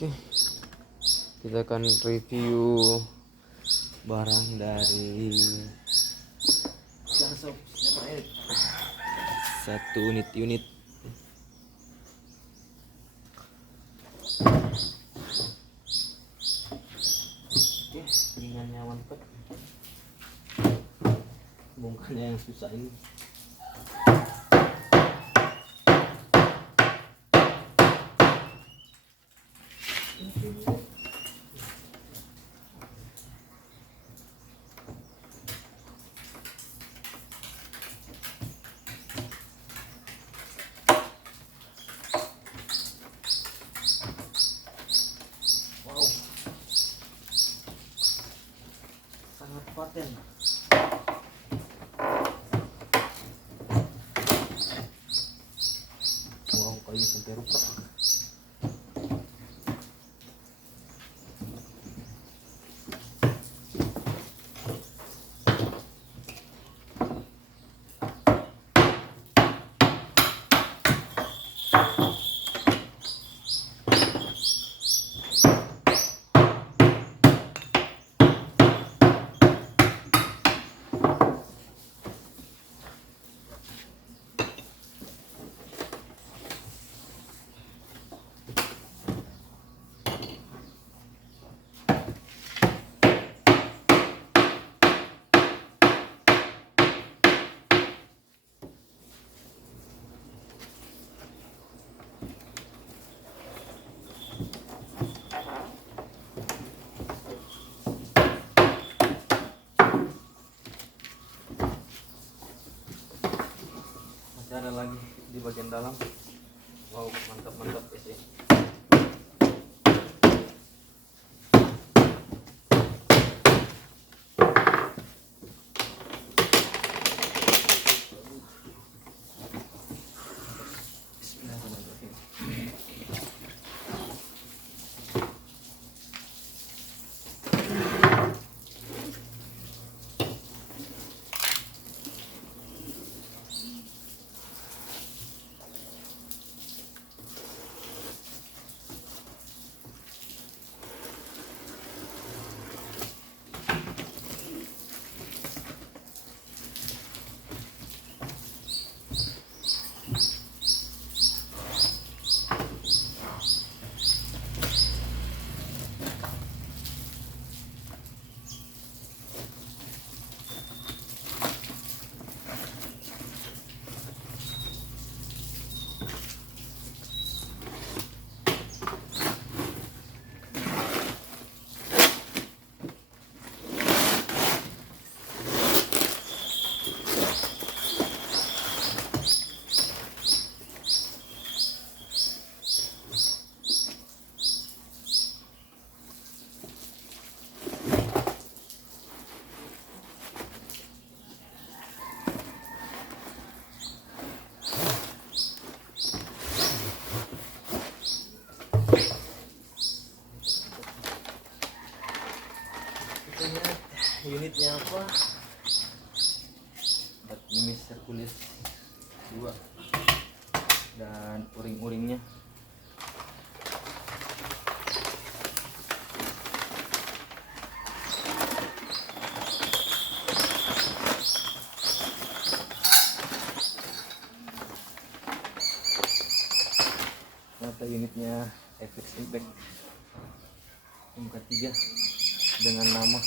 Oke, kita akan review barang dari satu unit. Oke, ringannya mantap. Bongkarnya yang susah ini. Wow, sangat paten. Wow, kayunya sampai rusak. Masih ada lagi di bagian dalam. Wow, mantap guys ya. Bismillahirrahmanirrahim. Unitnya apa? Mimis Hercules 2 dan uring-uringnya. Ternyata unitnya FX Impact MK3 dengan nama